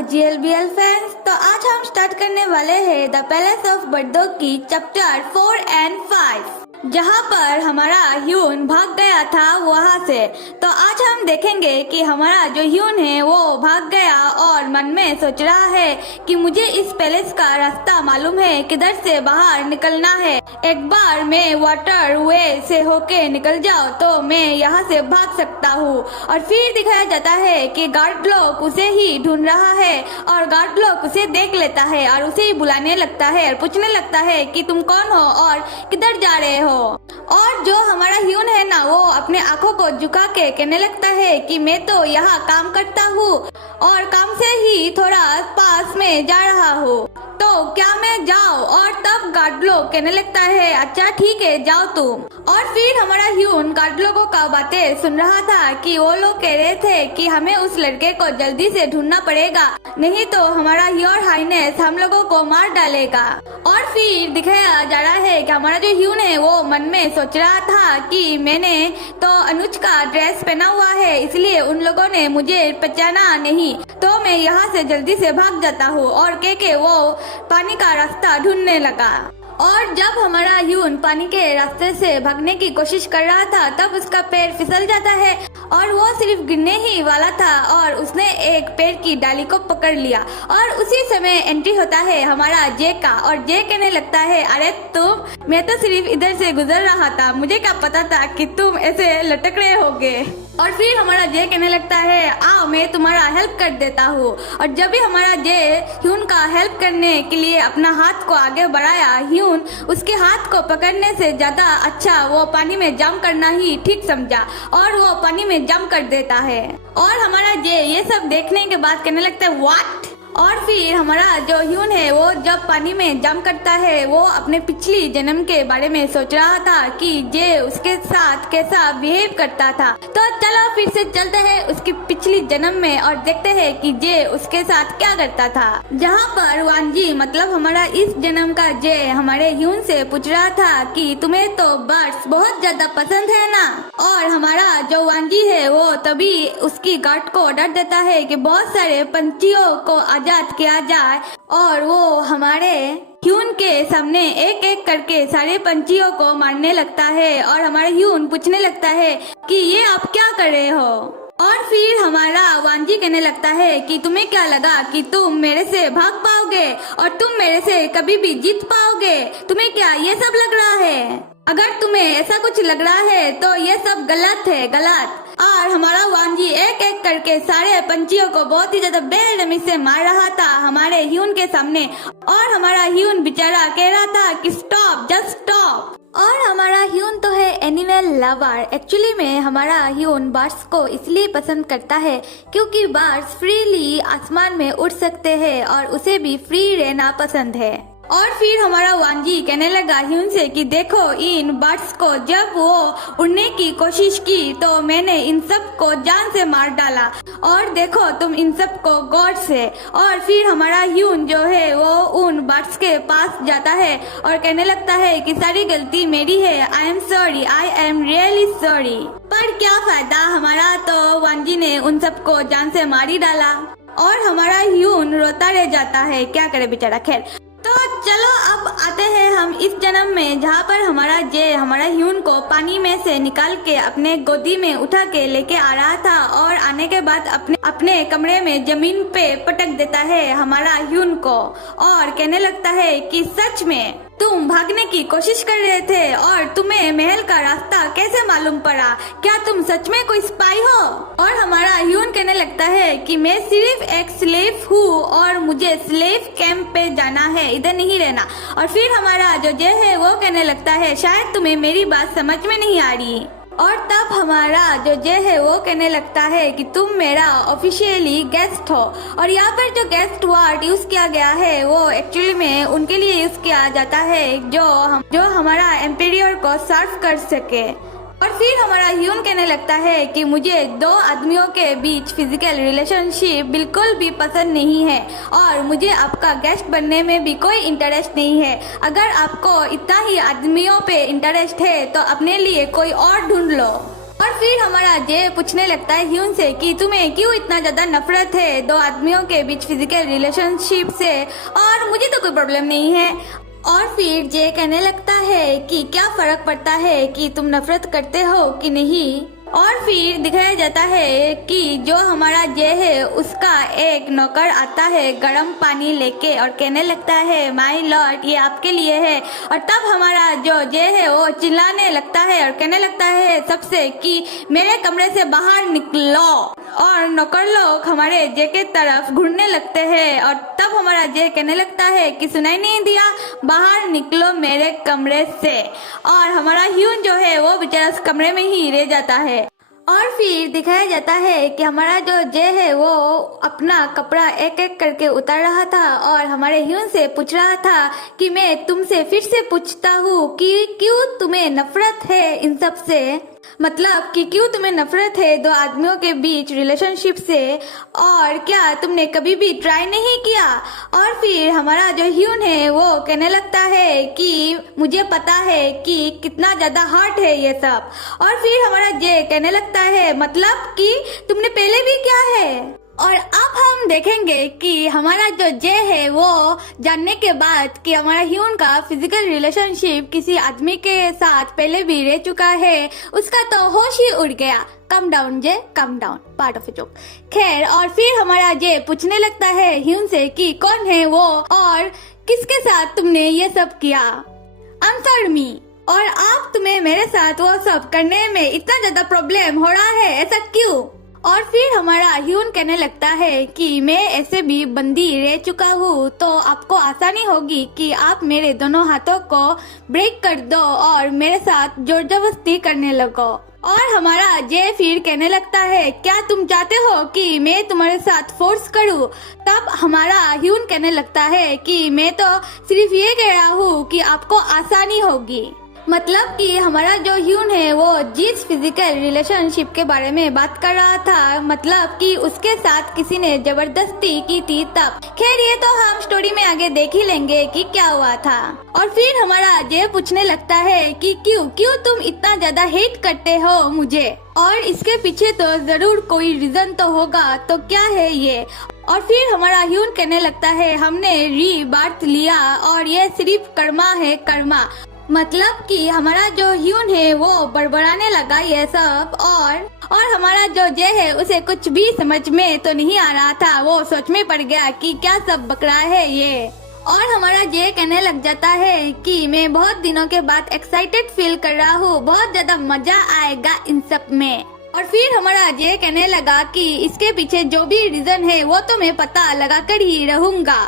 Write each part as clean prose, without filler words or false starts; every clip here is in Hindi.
GLBL फैंस, तो आज हम स्टार्ट करने वाले हैं द पैलेस ऑफ बर्दो की चैप्टर 4 एंड 5, जहाँ पर हमारा ह्यून भाग गया था वहाँ से। तो आज हम देखेंगे कि हमारा जो ह्यून है वो भाग गया और मन में सोच रहा है कि मुझे इस पैलेस का रास्ता मालूम है, किधर से बाहर निकलना है। एक बार मैं वाटर वे से होके निकल जाऊँ तो मैं यहाँ से भाग सकता हूँ। और फिर दिखाया जाता है कि गार्ड लोग उसे ही ढूंढ रहा है और गार्ड लोग उसे देख लेता है और उसे ही बुलाने लगता है और पूछने लगता है कि तुम कौन हो और किधर जा रहे हो। और जो हमारा ह्यून है ना, वो अपने आंखों को झुका के कहने लगता है कि मैं तो यहाँ काम करता हूँ और काम से ही थोड़ा पास में जा रहा हूँ, तो क्या मैं जाऊँ। और तब गार्ड लोग कहने लगता है अच्छा ठीक है जाओ तुम। और फिर हमारा ह्यून गार्ड लोगों का बातें सुन रहा था कि वो लोग कह रहे थे कि हमें उस लड़के को जल्दी से ढूंढना पड़ेगा, नहीं तो हमारा योर हाईनेस हम लोगों को मार डालेगा। और फिर दिखाया जा रहा है कि हमारा जो ह्यून है वो मन में सोच रहा था कि मैंने तो अनुज का ड्रेस पहना हुआ है, इसलिए उन लोगों ने मुझे पहचाना नहीं, तो मैं यहाँ से जल्दी से भाग जाता हूँ। और कह के वो पानी का रास्ता ढूंढने लगा। और जब हमारा ह्यून पानी के रास्ते से भागने की कोशिश कर रहा था तब उसका पैर फिसल जाता है और वो सिर्फ गिरने ही वाला था और उसने एक पेड़ की डाली को पकड़ लिया। और उसी समय एंट्री होता है हमारा जे का, और जे कहने लगता है अरे तुम, मैं तो सिर्फ इधर से गुजर रहा था, मुझे क्या पता था कि तुम ऐसे लटक रहे होगे। और फिर हमारा जे कहने लगता है आओ मैं तुम्हारा हेल्प कर देता हूँ। और जब भी हमारा जे ह्यून का हेल्प करने के लिए अपना हाथ को आगे बढ़ाया, ह्यून उसके हाथ को पकड़ने से ज्यादा अच्छा वो पानी में जंप करना ही ठीक समझा और वो पानी में जंप कर देता है। और हमारा जे ये सब देखने के बाद कहने लगता है व्हाट। और फिर हमारा जो ह्यून है वो जब पानी में जंप करता है वो अपने पिछली जन्म के बारे में सोच रहा था कि जे उसके साथ कैसा बिहेव करता था। तो चलो फिर से चलते हैं उसकी पिछली जन्म में और देखते हैं कि जे उसके साथ क्या करता था। जहाँ पर वांजी मतलब हमारा इस जन्म का जे हमारे ह्यून से पूछ रहा था कि तुम्हें तो बर्ड्स बहुत ज्यादा पसंद है ना। और हमारा जो वांजी है वो तभी उसकी गार्ड को ऑर्डर देता है कि बहुत सारे पंछियों को आजाद किया जाए। और वो हमारे ह्यून के सामने एक एक करके सारे पंछियों को मारने लगता है। और हमारा ह्यून पूछने लगता है कि ये आप क्या कर रहे हो। और फिर हमारा वांजी कहने लगता है कि तुम्हें क्या लगा कि तुम मेरे से भाग पाओगे और तुम मेरे से कभी भी जीत पाओगे, तुम्हें क्या ये सब लग रहा है? अगर तुम्हें ऐसा कुछ लग रहा है तो ये सब गलत है, गलत। और हमारा वांजी एक एक करके सारे पंछियों को बहुत ही ज्यादा बेरहमी से मार रहा था हमारे ह्यून के सामने। और हमारा ह्यून बेचारा कह रहा था कि स्टॉप, जस्ट स्टॉप। और हमारा ह्यून तो है एनिमल लवर। एक्चुअली में हमारा ह्यून बर्ड्स को इसलिए पसंद करता है क्योंकि बर्ड्स फ्रीली आसमान में उड़ सकते हैं और उसे भी फ्री रहना पसंद है। और फिर हमारा वांजी कहने लगा ह्यून से कि देखो इन बर्ड्स को जब वो उड़ने की कोशिश की तो मैंने इन सब को जान से मार डाला, और देखो तुम इन सब को गॉड से। और फिर हमारा ह्यून जो है वो उन बर्ड्स के पास जाता है और कहने लगता है कि सारी गलती मेरी है, I am sorry, I am really sorry. पर क्या फायदा, हमारा तो वांजी ने उन सब को जान से मार ही डाला। और हमारा ह्यून रोता रह जाता है, क्या करे बेचारा। खैर तो चलो अब आते हैं हम इस जन्म में, जहाँ पर हमारा जे हमारा ह्यून को पानी में से निकाल के अपने गोदी में उठा के लेके आ रहा था और आने के बाद अपने कमरे में जमीन पे पटक देता है हमारा ह्यून को और कहने लगता है कि सच में तुम भागने की कोशिश कर रहे थे और तुम्हें महल का रास्ता कैसे मालूम पड़ा, क्या तुम सच में कोई स्पाई हो? और हमारा ह्यून कहने लगता है कि मैं सिर्फ एक स्लेव हूँ और मुझे स्लेव कैंप पे जाना है, इधर नहीं रहना। और फिर हमारा जो जे है वो कहने लगता है शायद तुम्हें मेरी बात समझ में नहीं आ रही। और तब हमारा जो जे है वो कहने लगता है कि तुम मेरा ऑफिशियली गेस्ट हो। और यहाँ पर जो गेस्ट वर्ड यूज किया गया है वो एक्चुअली में उनके लिए यूज किया जाता है जो हमारा एम्पेरियर को सर्व कर सके। और फिर हमारा ह्यून कहने लगता है कि मुझे दो आदमियों के बीच फिजिकल रिलेशनशिप बिल्कुल भी पसंद नहीं है और मुझे आपका गेस्ट बनने में भी कोई इंटरेस्ट नहीं है। अगर आपको इतना ही आदमियों पे इंटरेस्ट है तो अपने लिए कोई और ढूंढ लो। और फिर हमारा जे पूछने लगता है ह्यून से कि तुम्हें क्यों इतना ज्यादा नफरत है दो आदमियों के बीच फिजिकल रिलेशनशिप से, और मुझे तो कोई प्रॉब्लम नहीं है। और फिर जे कहने लगता है कि क्या फर्क पड़ता है कि तुम नफरत करते हो कि नहीं। और फिर दिखाया जाता है कि जो हमारा जे है उसका एक नौकर आता है गर्म पानी लेके और कहने लगता है माय लॉर्ड ये आपके लिए है। और तब हमारा जो जे है वो चिल्लाने लगता है और कहने लगता है सबसे कि मेरे कमरे से बाहर निकलो। और नौकर लोग हमारे जे के तरफ घूरने लगते हैं और तब हमारा जे कहने लगता है कि सुनाई नहीं दिया, बाहर निकलो मेरे कमरे से। और हमारा ह्यून जो है वो बेचारा उस कमरे में ही रह जाता है। और फिर दिखाया जाता है कि हमारा जो जे है वो अपना कपड़ा एक एक करके उतार रहा था और हमारे ह्यून से पूछ रहा था कि मैं तुमसे फिर से पूछता हूँ कि क्यों तुम्हें नफरत है इन सब से, मतलब कि क्यों तुम्हें नफरत है दो आदमियों के बीच रिलेशनशिप से, और क्या तुमने कभी भी ट्राई नहीं किया। और फिर हमारा जो ह्यून है वो कहने लगता है कि मुझे पता है कि कितना ज्यादा हार्ड है ये सब। और फिर हमारा जे कहने लगता है मतलब कि तुमने पहले भी किया है। और अब हम देखेंगे कि हमारा जो जे है वो जानने के बाद कि हमारा ह्यून का फिजिकल रिलेशनशिप किसी आदमी के साथ पहले भी रह चुका है, उसका तो होश ही उड़ गया। Come down J, come down, part of a joke. खैर, और फिर हमारा जे पूछने लगता है ह्यून से कि कौन है वो और किसके साथ तुमने ये सब किया। Answer me. और आप तुम्हें मेरे साथ वो सब करने में इतना ज्यादा प्रॉब्लम हो रहा है, ऐसा क्यों। और फिर हमारा ह्यून कहने लगता है कि मैं ऐसे भी बंदी रह चुका हूँ तो आपको आसानी होगी कि आप मेरे दोनों हाथों को ब्रेक कर दो और मेरे साथ जोर जबरदस्ती करने लगो। और हमारा जे फिर कहने लगता है क्या तुम चाहते हो कि मैं तुम्हारे साथ फोर्स करूं। तब हमारा ह्यून कहने लगता है कि मैं तो सिर्फ ये कह रहा हूँ कि आपको आसानी होगी। मतलब कि हमारा जो ह्यून है वो जिस फिजिकल रिलेशनशिप के बारे में बात कर रहा था, मतलब कि उसके साथ किसी ने जबरदस्ती की थी तब। खैर ये तो हम स्टोरी में आगे देख ही लेंगे कि क्या हुआ था। और फिर हमारा जे पूछने लगता है कि क्यों तुम इतना ज्यादा हेट करते हो मुझे, और इसके पीछे तो जरूर कोई रीजन तो होगा, तो क्या है ये। और फिर हमारा ह्यून कहने लगता है हमने रीबर्थ लिया और ये सिर्फ कर्मा है, कर्मा। मतलब कि हमारा जो ह्यून है वो बड़बड़ाने लगा ये सब। और हमारा जो जे है उसे कुछ भी समझ में तो नहीं आ रहा था, वो सोच में पड़ गया कि क्या सब बकरा है ये। और हमारा जे कहने लग जाता है कि मैं बहुत दिनों के बाद एक्साइटेड फील कर रहा हूँ, बहुत ज्यादा मजा आएगा इन सब में। और फिर हमारा जे कहने लगा कि इसके पीछे जो भी रीजन है वो तो मैं पता लगा कर ही रहूंगा।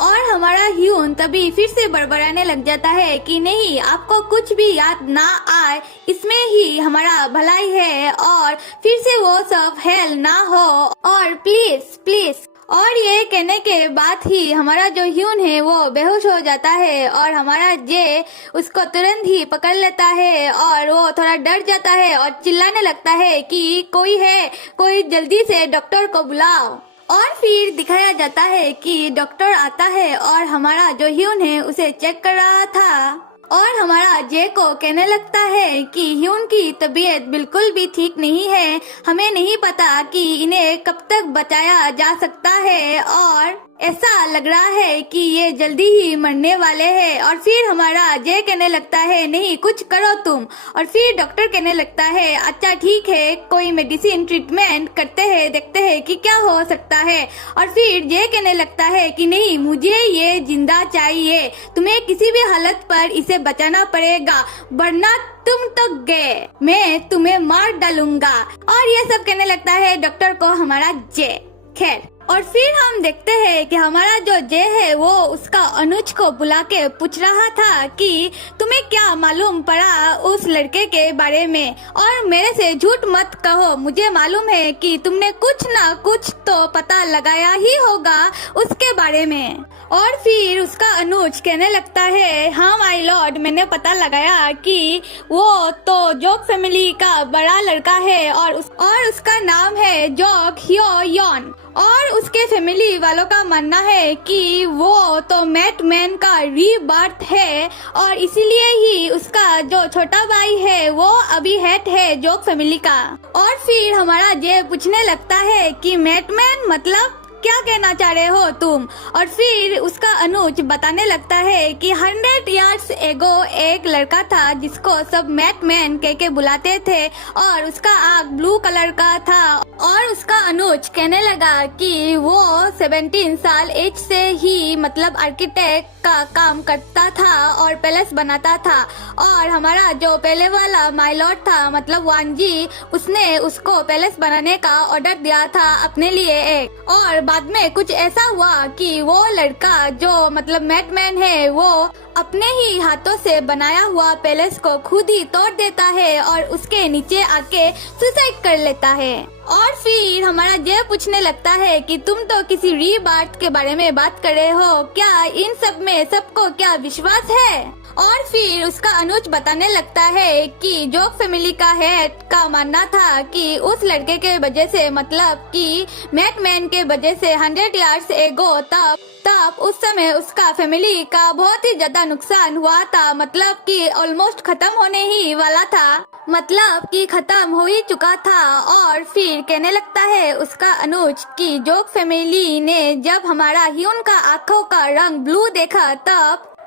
और हमारा ह्यून तभी फिर से बड़बड़ाने लग जाता है कि नहीं, आपको कुछ भी याद ना आए, इसमें ही हमारा भलाई है और फिर से वो सब हेल ना हो, और प्लीज प्लीज। और ये कहने के बाद ही हमारा जो ह्यून है वो बेहोश हो जाता है और हमारा जे उसको तुरंत ही पकड़ लेता है और वो थोड़ा डर जाता है और चिल्लाने लगता है कि कोई है, कोई जल्दी से डॉक्टर को बुलाओ। और फिर दिखाया जाता है कि डॉक्टर आता है और हमारा जो ह्यून है उसे चेक कर रहा था। और हमारा जे को कहने लगता है कि ह्यून की तबीयत बिल्कुल भी ठीक नहीं है, हमें नहीं पता कि इन्हें कब तक बचाया जा सकता है और ऐसा लग रहा है कि ये जल्दी ही मरने वाले हैं। और फिर हमारा जे कहने लगता है नहीं, कुछ करो तुम। और फिर डॉक्टर कहने लगता है अच्छा ठीक है, कोई मेडिसिन ट्रीटमेंट करते हैं, देखते हैं कि क्या हो सकता है। और फिर जे कहने लगता है कि नहीं, मुझे ये जिंदा चाहिए, तुम्हें किसी भी हालत पर इसे बचाना पड़ेगा, वरना तुम तो गए, मैं तुम्हें मार डालूंगा। और ये सब कहने लगता है डॉक्टर को हमारा जे। खैर, और फिर हम देखते हैं कि हमारा जो जे है वो उसका अनुज को बुला के पूछ रहा था कि तुम्हें क्या मालूम पड़ा उस लड़के के बारे में, और मेरे से झूठ मत कहो, मुझे मालूम है कि तुमने कुछ ना कुछ तो पता लगाया ही होगा उसके बारे में। और फिर उसका अनुज कहने लगता है हाँ माय लॉर्ड, मैंने पता लगाया कि वो तो जोक फैमिली का बड़ा लड़का है और उसका नाम है जोक ह्यो यॉन। और उसके फैमिली वालों का मानना है कि वो तो मैटमैन का रीबर्थ है और इसीलिए ही उसका जो छोटा भाई है वो अभी हेड है जोक फैमिली का। और फिर हमारा जे पूछने लगता है कि मैटमैन मतलब क्या कहना चाह रहे हो तुम। और फिर उसका अनुज बताने लगता है कि 100 years एगो एक लड़का था जिसको सब मैटमैन कह के बुलाते थे और उसका आँख ब्लू कलर का था। और उसका अनुज कहने लगा कि वो 17 साल एज से ही मतलब आर्किटेक्ट का काम करता था और पैलेस बनाता था। और हमारा जो पहले वाला माइलॉर्ड था मतलब वांजी, उसने उसको पैलेस बनाने का ऑर्डर दिया था अपने लिए एक। और बाद में कुछ ऐसा हुआ कि वो लड़का जो मतलब मैटमैन है वो अपने ही हाथों से बनाया हुआ पैलेस को खुद ही तोड़ देता है और उसके नीचे आके सुसाइड कर लेता है। और फिर हमारा ये पूछने लगता है कि तुम तो किसी रीबर्थ के बारे में बात कर रहे हो, क्या इन सब में सबको क्या विश्वास है। और फिर उसका अनुज बताने लगता है कि जोक फैमिली का हेड का मानना था कि उस लड़के के वजह से मतलब कि मैटमैन के वजह से 100 years एगो तब उस समय उसका फैमिली का बहुत ही ज्यादा नुकसान हुआ था, मतलब कि ऑलमोस्ट खत्म होने ही वाला था, मतलब कि खत्म हो ही चुका था। और फिर कहने लगता है उसका अनुज कि जोक फैमिली ने जब हमारा ह्यून का आंखों का रंग ब्लू देखा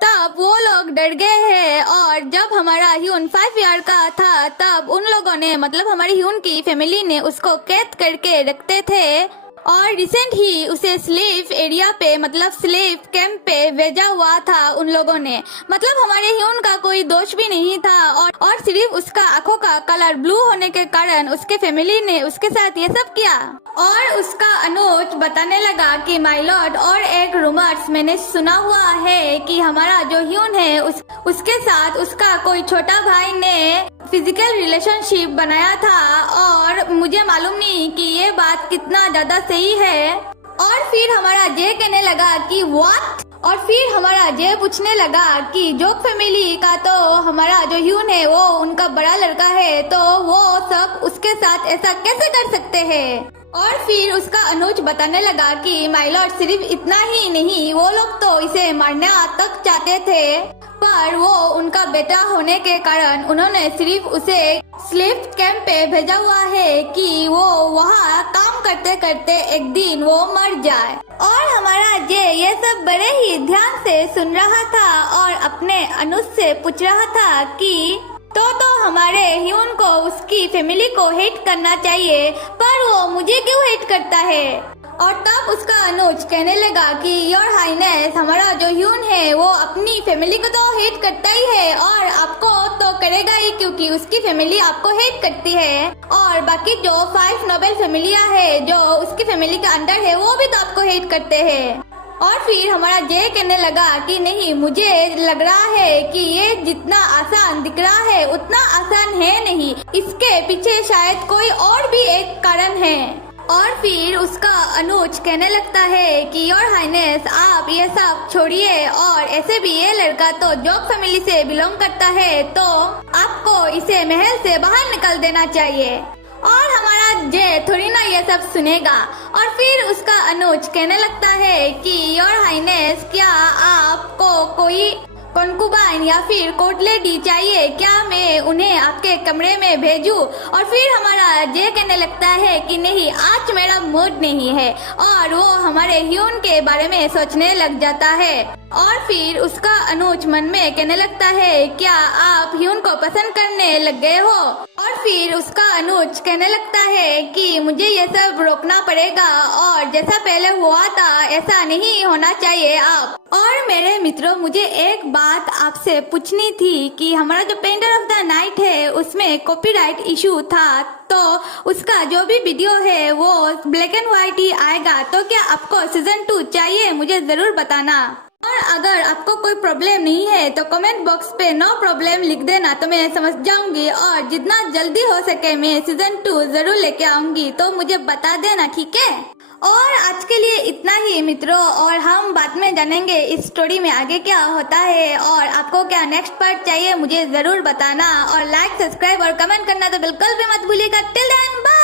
तब वो लोग डर गए हैं। और जब हमारा ह्यून 5 year का था तब उन लोगों ने मतलब हमारी ह्यून की फैमिली ने उसको कैद करके रखते थे और रिसेंट ही उसे स्लेव एरिया पे मतलब स्लेव कैंप पे भेजा हुआ था उन लोगों ने। मतलब हमारे ह्यून का कोई दोष भी नहीं था और सिर्फ उसका आंखों का कलर ब्लू होने के कारण उसके फैमिली ने उसके साथ ये सब किया। और उसका अनुज बताने लगा कि माय लॉर्ड और एक रूमर्स मैंने सुना हुआ है कि हमारा जो ह्यून है उसके साथ उसका कोई छोटा भाई ने फिजिकल रिलेशनशिप बनाया था और मुझे मालूम नहीं कि ये बात कितना ज्यादा सही है। और फिर हमारा जे कहने लगा कि व्हाट। और फिर हमारा जे पूछने लगा कि जोक फैमिली का तो हमारा जो ह्यून है वो उनका बड़ा लड़का है, तो वो सब उसके साथ ऐसा कैसे कर सकते हैं। और फिर उसका अनुज बताने लगा कि माय लॉर्ड सिर्फ इतना ही नहीं, वो लोग तो इसे मारना तक चाहते थे, पर वो उनका बेटा होने के कारण उन्होंने सिर्फ उसे स्लेव कैंप पे भेजा हुआ है कि वो वहाँ काम करते करते एक दिन वो मर जाए। और हमारा जे ये सब बड़े ही ध्यान से सुन रहा था और अपने अनुज से पूछ रहा था कि तो हमारे ह्यून को उसकी फैमिली को हेट करना चाहिए, पर वो मुझे क्यों हेट करता है। और तब उसका अनुज कहने लगा कि योर हाइनेस हमारा जो ह्यून है वो अपनी फैमिली को तो हेट करता ही है और आपको तो करेगा ही क्योंकि उसकी फैमिली आपको हेट करती है। और बाकी जो 5 नोबल फैमिलियां है जो उसकी फैमिली के अंडर है वो भी तो आपको हेट करते हैं। और फिर हमारा जे कहने लगा कि नहीं, मुझे लग रहा है कि ये जितना आसान दिख रहा है उतना आसान है नहीं, इसके पीछे शायद कोई और भी एक कारण है। और फिर उसका अनुज कहने लगता है कि योर हाइनेस आप ये सब छोड़िए और ऐसे भी ये लड़का तो जोक फैमिली से बिलोंग करता है, तो आपको इसे महल से बाहर निकल देना चाहिए। और हमारा जे थोड़ी ना ये सब सुनेगा। और फिर उसका अनुज कहने लगता है कि योर हाइनेस क्या आपको कोई कॉन्कुबाइन या फिर कोर्ट लेडी चाहिए क्या, मैं उन्हें आपके कमरे में भेजूं। और फिर हमारा जे कहने लगता है कि नहीं, आज मेरा मूड नहीं है और वो हमारे ह्यून के बारे में सोचने लग जाता है। और फिर उसका अनुज मन में कहने लगता है क्या आप ह्यून को पसंद करने लग गए हो। और फिर उसका अनुज कहने लगता है कि मुझे ये सब रोकना पड़ेगा और जैसा पहले हुआ था ऐसा नहीं होना चाहिए आप। और मेरे मित्रों, मुझे एक बात आपसे पूछनी थी कि हमारा जो पेंटर ऑफ द नाइट है उसमें कॉपीराइट इशू था, तो उसका जो भी वीडियो है वो ब्लैक एंड व्हाइट ही आएगा, तो क्या आपको सीजन 2 चाहिए, मुझे जरूर बताना। और अगर आपको कोई प्रॉब्लम नहीं है तो कमेंट बॉक्स पे नो प्रॉब्लम लिख देना, तो मैं समझ जाऊंगी और जितना जल्दी हो सके मैं सीजन 2 जरूर लेके आऊंगी, तो मुझे बता देना, ठीक है। और आज के लिए इतना ही मित्रों, और हम बाद में जानेंगे इस स्टोरी में आगे क्या होता है और आपको क्या नेक्स्ट पार्ट चाहिए मुझे जरूर बताना। और लाइक, सब्सक्राइब और कमेंट करना तो बिल्कुल भी मत भूलिएगा। Till then bye.